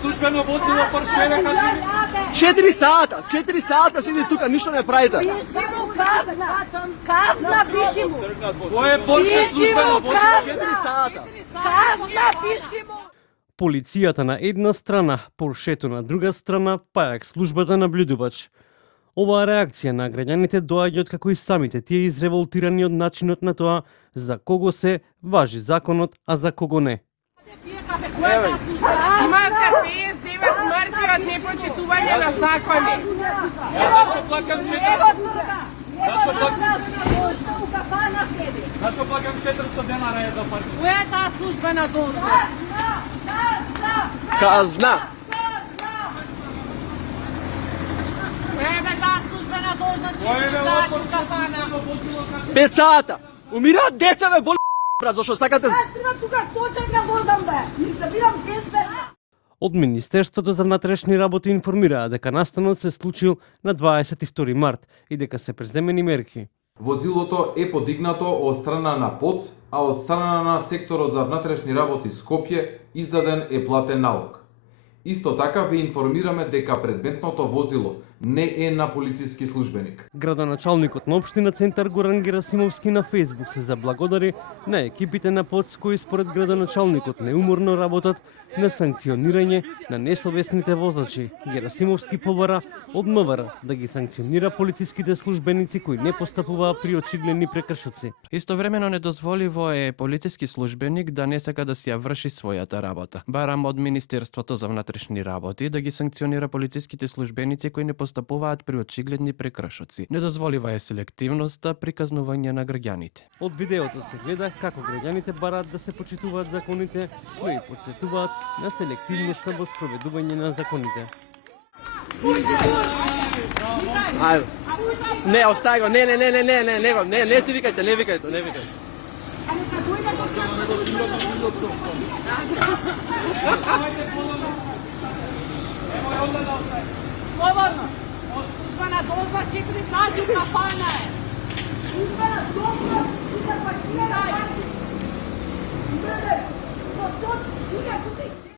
службено возило Поршеве, кажи. 4 сата седи тука, ништо не правите. Пиши му казна пиши му. Кој е Порше службено возило? 4 сата. Казна пиши му. Полицијата на една страна, Поршето на друга страна, пајак службата наблюдувач. Оваа реакција на граѓаните доаѓа од како и самите тие изреволтирани од начинот на тоа за кого се важи законот, а за кого не. Имате 59 мртви од непочитување на закони. Зашо плакам 400 денара е за парк? Која е таа службена должност? Казна. Која е таа службена должност? Кој е 4 сати у кафана? 5 сата. Умираат деца, бе, боли брат, зашо сакате? Аз треба тука точак да возам, бе. Не да бидам без бе. Од Министерството за внатрешни работи информираа дека настанот се случил на 22 март и дека се преземени мерки. Возилото е подигнато од страна на ПОЦ, а од страна на секторот за внатрешни работи Скопје издаден е платен налог. Исто така ве информираме дека предметното возило не е на полициски службеник. Градоначалникот на општина Центар Горан Герасимовски на Фејсбук се заблагодари на екипите на ПОЦ кои според градоначалникот неуморно работат на санкционирање на несовесните возачи. Герасимовски побара од МВР да ги санкционира полициските службеници кои не постапуваа при очигледни прекршоци. Истовремено недозволиво е полициски службеник да не сака да си ја врши својата работа. Барам од Министерството за внатрешни работи да ги санкционира полициските службеници кои не постапуваат при очигледни прекршоци. Недозволива е селективноста при казнување на граѓаните. Од видеото се гледа како граѓаните бараат да се почитуваат законите, но и потсетуваат на селективноста во спроведување на законите. Ајде. Не, остај го. Не ти викајте, не викајте. Слободно. Службена должност 4 сати у кафана е. Службена должност и да паркира.